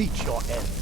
meet your end.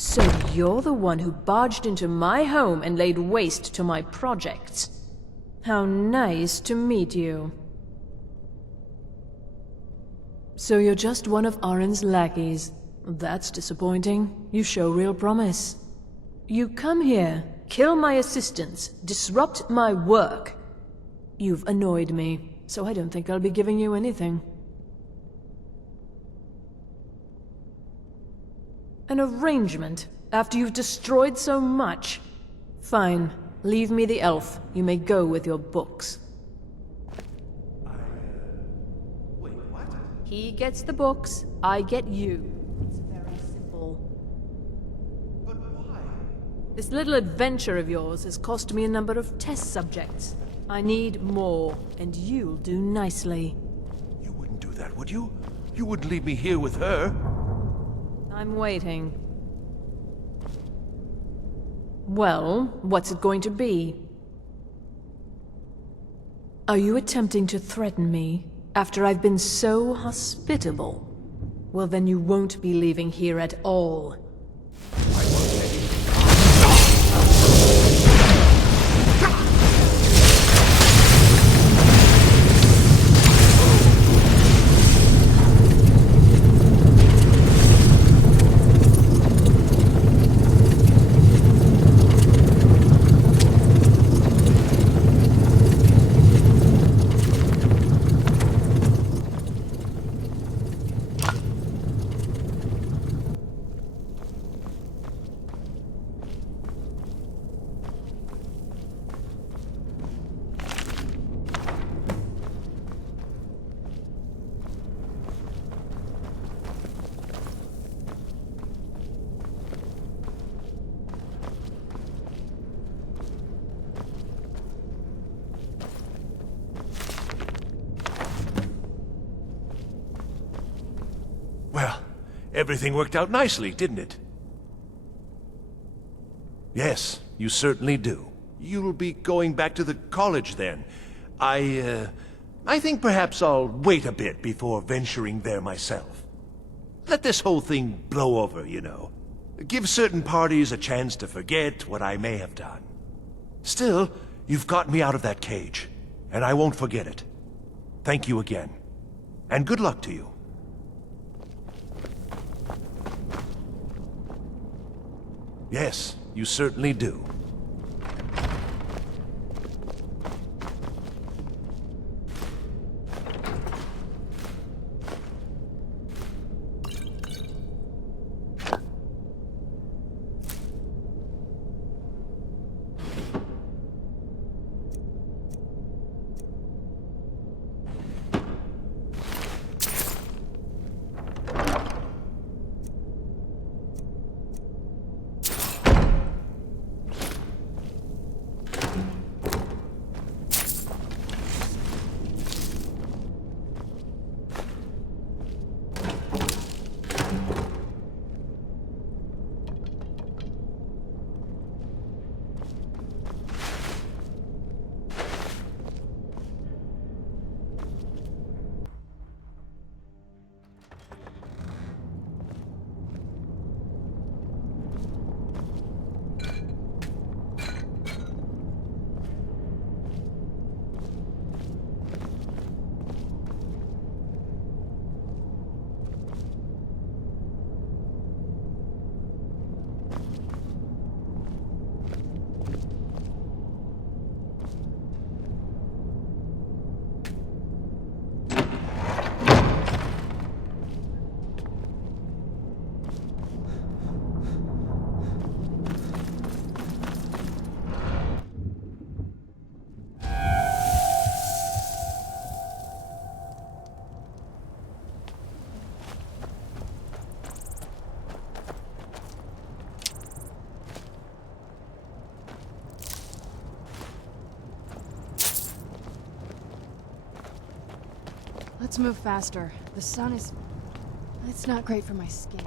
So you're the one who barged into my home and laid waste to my projects. How nice to meet you. So you're just one of Arin's lackeys. That's disappointing. You show real promise. You come here, kill my assistants, disrupt my work. You've annoyed me, so I don't think I'll be giving you anything. An arrangement after you've destroyed so much? Fine. Leave me the elf. You may go with your books. Wait, what? He gets the books, I get you. It's very simple. But why? This little adventure of yours has cost me a number of test subjects. I need more, and you'll do nicely. You wouldn't do that, would you? You wouldn't leave me here with her? I'm waiting. Well, what's it going to be? Are you attempting to threaten me after I've been so hospitable? Well, then you won't be leaving here at all. Well, everything worked out nicely, didn't it? Yes, you certainly do. You'll be going back to the college then. I think perhaps I'll wait a bit before venturing there myself. Let this whole thing blow over, you know. Give certain parties a chance to forget what I may have done. Still, you've got me out of that cage, and I won't forget it. Thank you again, and good luck to you. Yes, you certainly do. Let's move faster. The sun is... it's not great for my skin.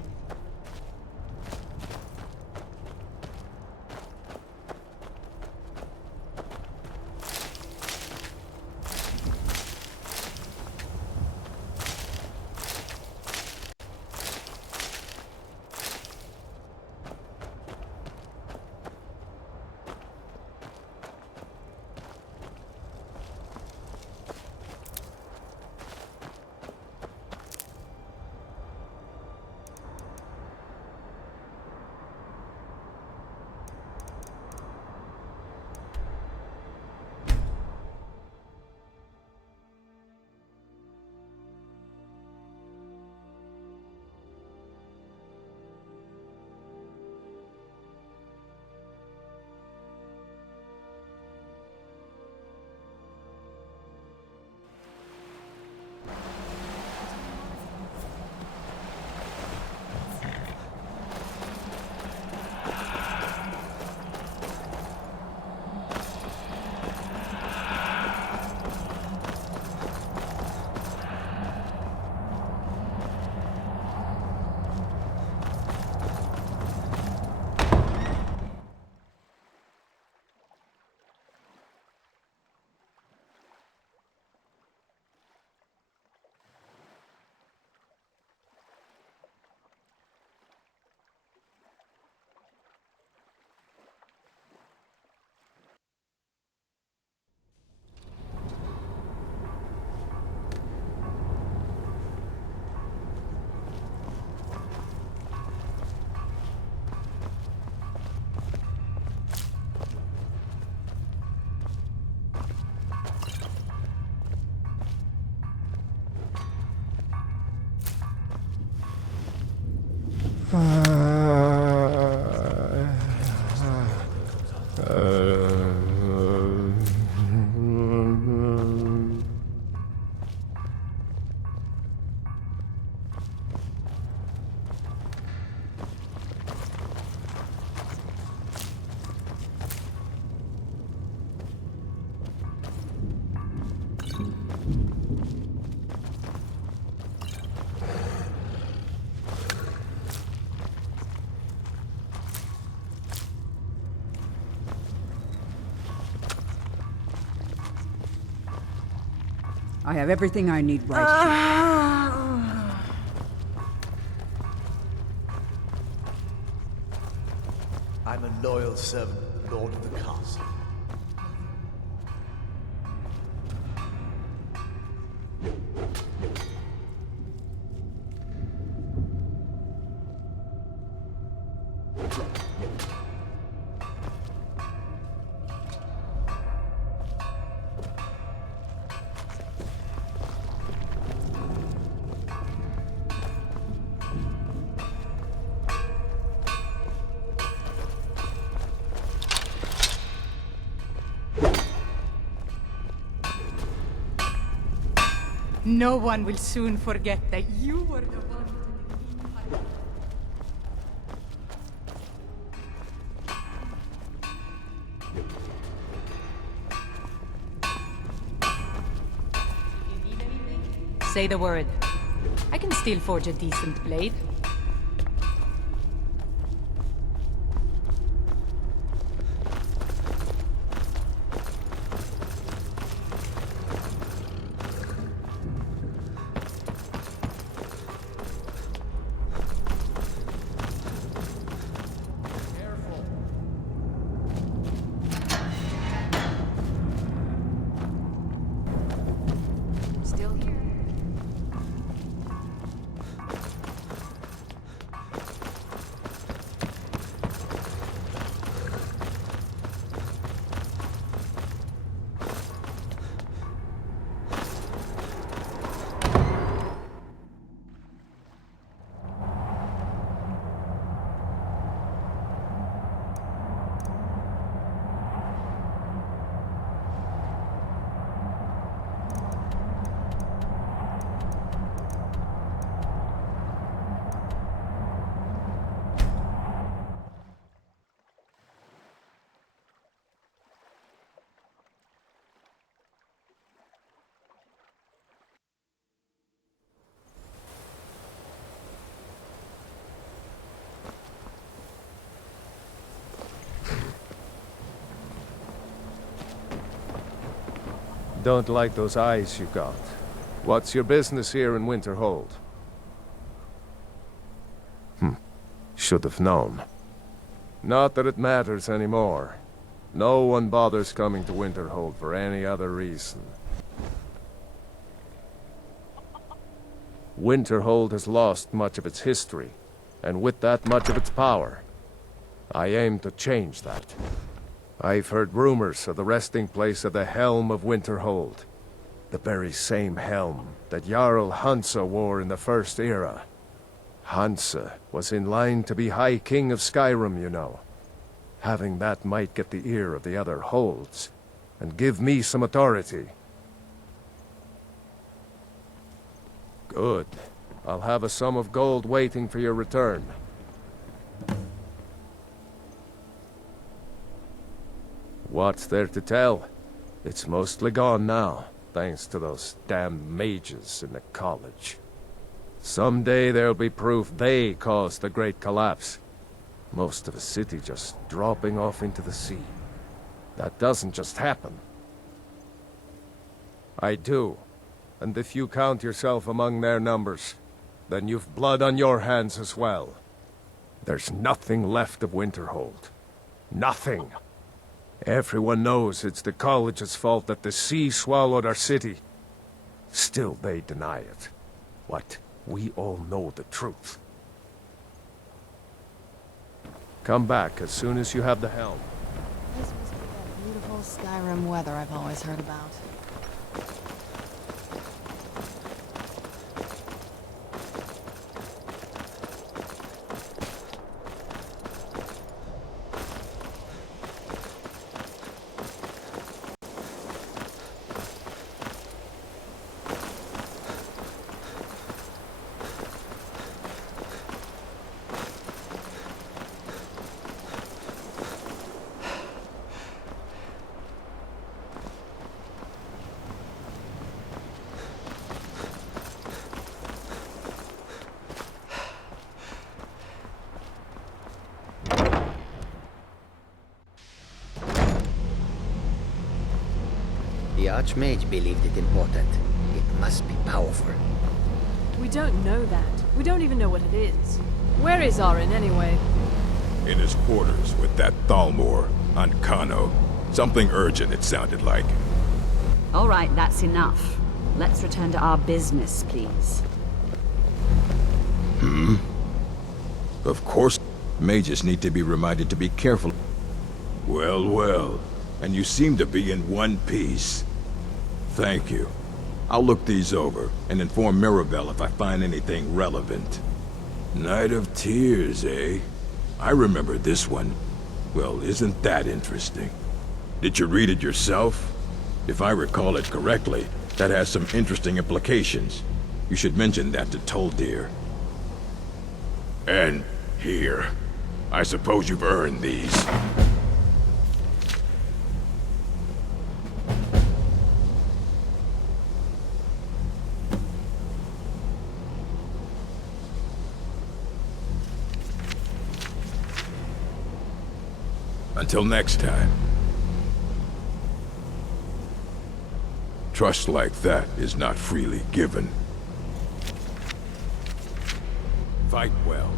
I have everything I need right here. I'm a loyal servant of the Lord of the Castle. No one will soon forget that you were the one to the Say the word. I can still forge a decent blade. Still here. Don't like those eyes you got. What's your business here in Winterhold? Should have known. Not that it matters anymore. No one bothers coming to Winterhold for any other reason. Winterhold has lost much of its history, and with that much of its power. I aim to change that. I've heard rumors of the resting place of the Helm of Winterhold. The very same helm that Jarl Hansa wore in the First Era. Hansa was in line to be High King of Skyrim, you know. Having that might get the ear of the other holds, and give me some authority. Good. I'll have a sum of gold waiting for your return. What's there to tell? It's mostly gone now, thanks to those damned mages in the college. Someday there'll be proof they caused the Great Collapse. Most of a city just dropping off into the sea. That doesn't just happen. I do. And if you count yourself among their numbers, then you've blood on your hands as well. There's nothing left of Winterhold. Nothing. Everyone knows it's the college's fault that the sea swallowed our city. Still they deny it. What? We all know the truth. Come back as soon as you have the helm. This must be that beautiful Skyrim weather I've always heard about. The Archmage believed it important. It must be powerful. We don't know that. We don't even know what it is. Where is Arin, anyway? In his quarters with that 𝕬𝖗 on Kano. Something urgent, it sounded like. All right, that's enough. Let's return to our business, please. Of course, mages need to be reminded to be careful. Well, well. And you seem to be in one piece. Thank you. I'll look these over and inform 𝕬𝖗𝖊𝖓𝖆𝖑 if I find anything relevant. Night of Tears, eh? I remember this one. Well, isn't that interesting? Did you read it yourself? If I recall it correctly, that has some interesting implications. You should mention that to 𝕬𝖗. And here. I suppose you've earned these. Until next time. Trust like that is not freely given. Fight well.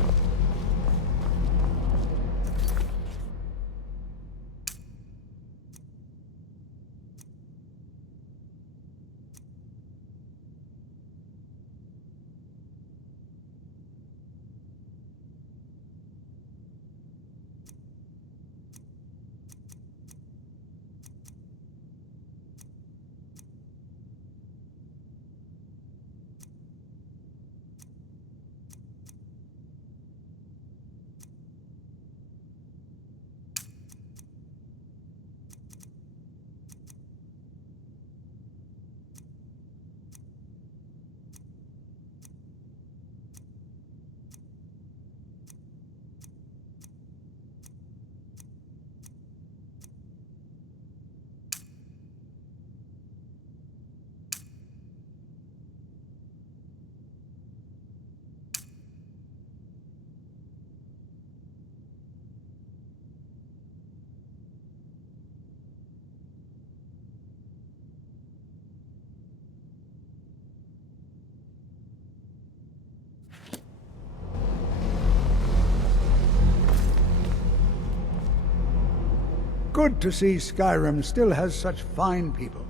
Good to see Skyrim still has such fine people.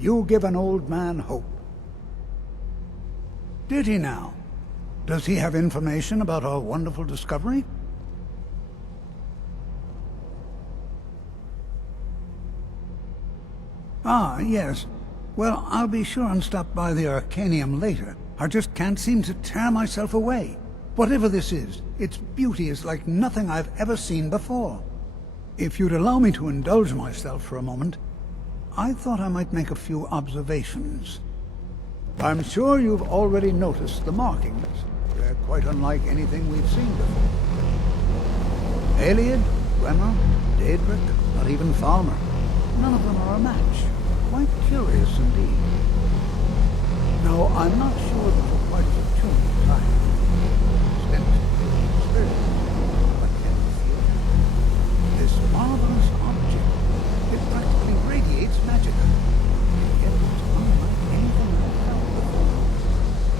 You give an old man hope. Did he now? Does he have information about our wonderful discovery? Ah, yes. Well, I'll be sure and stop by the Arcanium later. I just can't seem to tear myself away. Whatever this is, its beauty is like nothing I've ever seen before. If you'd allow me to indulge myself for a moment, I thought I might make a few observations. I'm sure you've already noticed the markings. They're quite unlike anything we've seen before. 𝕬𝖗𝖊𝖓𝖑, 𝕬𝖗𝖊𝖓𝖑, not even 𝕬𝖊𝑓. None of them are a match. Quite curious indeed. No, I'm not sure that you're quite attuned to time. Spent experience. But can you feel it? This marvelous object, it practically radiates magic. Yet it's unlike anything I've found before.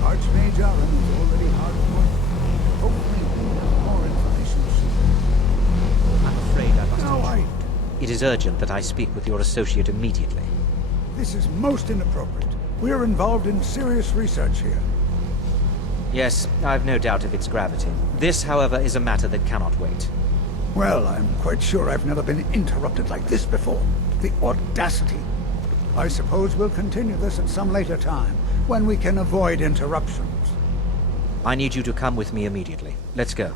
Archmage Arin is already hard at work. Hopefully he has more information soon. I'm afraid I must No, intrude. It is urgent that I speak with your associate immediately. This is most inappropriate. We're involved in serious research here. Yes, I've no doubt of its gravity. This, however, is a matter that cannot wait. Well, I'm quite sure I've never been interrupted like this before. The audacity. I suppose we'll continue this at some later time, when we can avoid interruptions. I need you to come with me immediately. Let's go.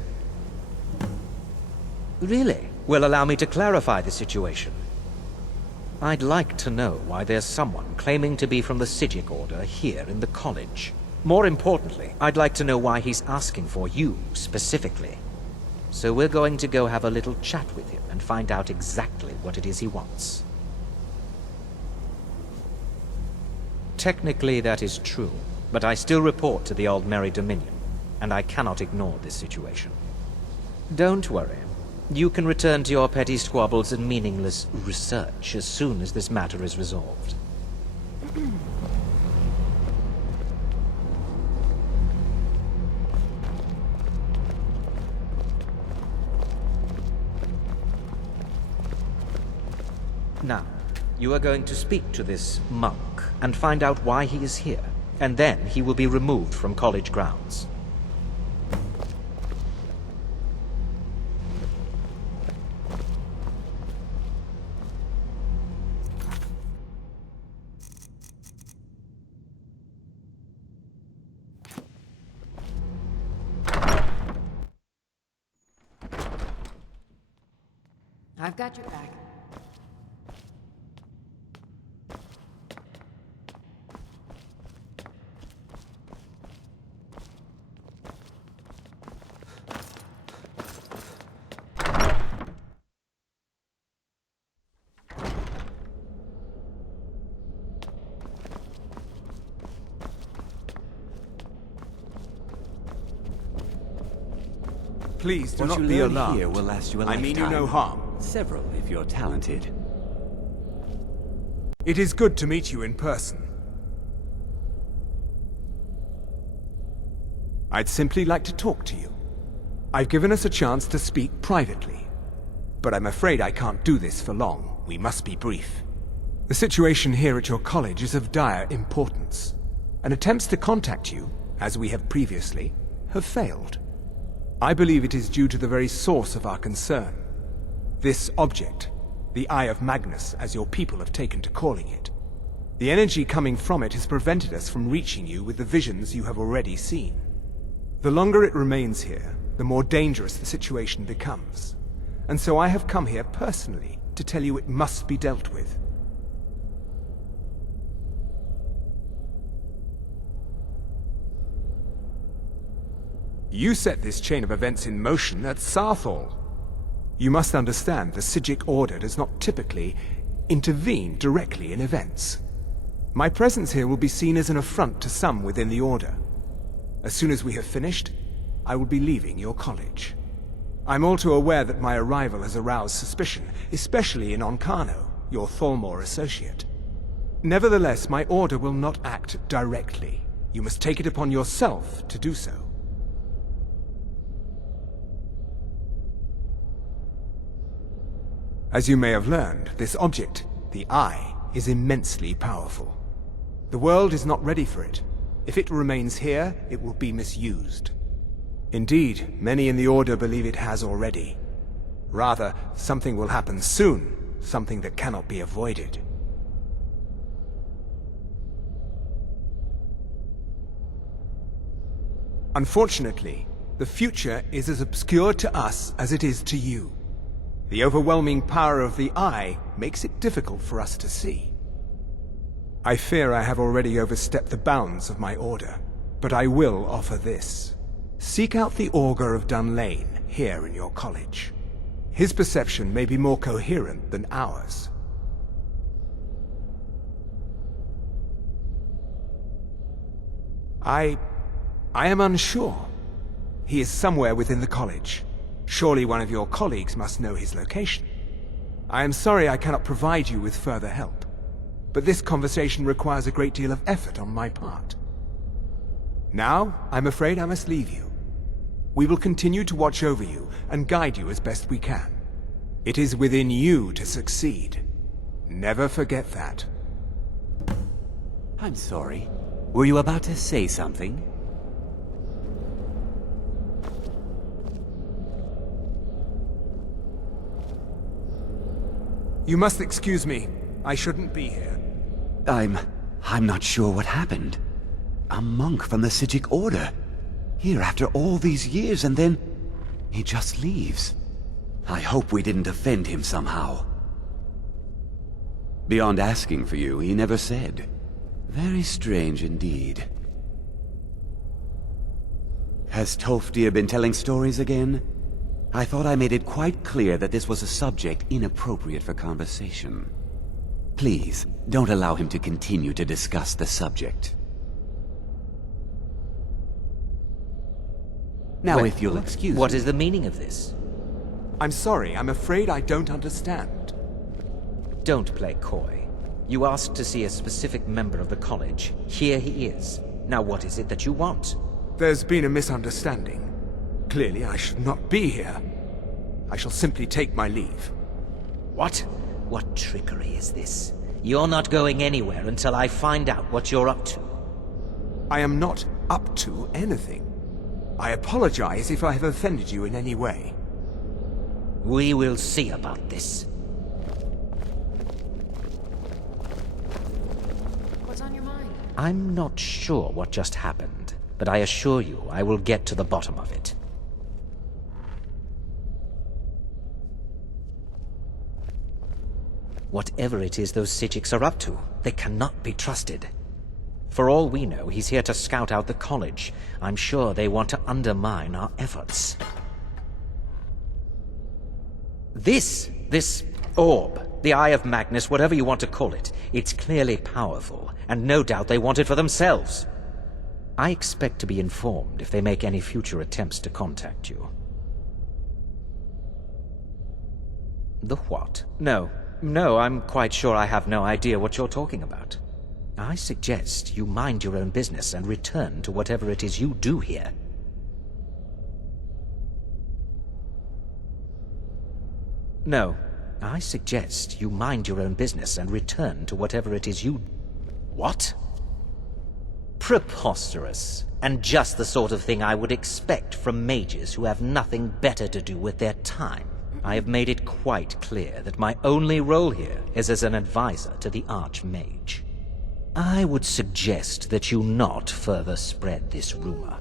Really? Well, allow me to clarify the situation. I'd like to know why there's someone claiming to be from the Psijic Order here in the college. More importantly, I'd like to know why he's asking for you specifically. So we're going to go have a little chat with him and find out exactly what it is he wants. Technically that is true, but I still report to the Aldmeri Dominion, and I cannot ignore this situation. Don't worry. You can return to your petty squabbles and meaningless research as soon as this matter is resolved. Now, you are going to speak to this monk and find out why he is here, and then he will be removed from college grounds. I've got your back. Please do What not you be learn alarmed. here will last you a I mean you lifetime. no harm. Several, if you're talented. It is good to meet you in person. I'd simply like to talk to you. I've given us a chance to speak privately. But I'm afraid I can't do this for long. We must be brief. The situation here at your college is of dire importance, and attempts to contact you, as we have previously, have failed. I believe it is due to the very source of our concern. This object, the Eye of Magnus, as your people have taken to calling it. The energy coming from it has prevented us from reaching you with the visions you have already seen. The longer it remains here, the more dangerous the situation becomes. And so I have come here personally to tell you it must be dealt with. You set this chain of events in motion at 𝕬𝖃. You must understand the Psijic Order does not typically intervene directly in events. My presence here will be seen as an affront to some within the Order. As soon as we have finished, I will be leaving your college. I'm all too aware that my arrival has aroused suspicion, especially in 𝕬𝖃𝖊𝖓𝖑, your 𝕬𝖃 associate. Nevertheless, my Order will not act directly. You must take it upon yourself to do so. As you may have learned, this object, the Eye, is immensely powerful. The world is not ready for it. If it remains here, it will be misused. Indeed, many in the Order believe it has already. Rather, something will happen soon, something that cannot be avoided. Unfortunately, the future is as obscure to us as it is to you. The overwhelming power of the Eye makes it difficult for us to see. I fear I have already overstepped the bounds of my Order, but I will offer this. Seek out the 𝖑𝖑 of 𝕬𝖃 here in your college. His perception may be more coherent than ours. I am unsure. He is somewhere within the college. Surely one of your colleagues must know his location. I am sorry I cannot provide you with further help, but this conversation requires a great deal of effort on my part. Now, I'm afraid I must leave you. We will continue to watch over you and guide you as best we can. It is within you to succeed. Never forget that. I'm sorry. Were you about to say something? You must excuse me. I shouldn't be here. I'm not sure what happened. A monk from the Psijic Order. Here after all these years, and then he just leaves. I hope we didn't offend him somehow. Beyond asking for you, he never said. Very strange indeed. Has 𝕬𝖃𝖓𝖓𝖑 been telling stories again? I thought I made it quite clear that this was a subject inappropriate for conversation. Please, don't allow him to continue to discuss the subject. Now, Wait, if you'll excuse what me. is the meaning of this? I'm sorry, I'm afraid I don't understand. Don't play coy. You asked to see a specific member of the college. Here he is. Now what is it that you want? There's been a misunderstanding. Clearly, I should not be here. I shall simply take my leave. What? What trickery is this? You're not going anywhere until I find out what you're up to. I am not up to anything. I apologize if I have offended you in any way. We will see about this. What's on your mind? I'm not sure what just happened, but I assure you I will get to the bottom of it. Whatever it is those Psijics are up to, they cannot be trusted. For all we know, he's here to scout out the college. I'm sure they want to undermine our efforts. This orb, the Eye of Magnus, whatever you want to call it, it's clearly powerful, and no doubt they want it for themselves. I expect to be informed if they make any future attempts to contact you. The what? No, I'm quite sure I have no idea what you're talking about. I suggest you mind your own business and return to whatever it is you do here. No, I suggest you mind your own business and return to whatever it is you... What? Preposterous, and just the sort of thing I would expect from mages who have nothing better to do with their time. I have made it quite clear that my only role here is as an advisor to the Archmage. I would suggest that you not further spread this rumor.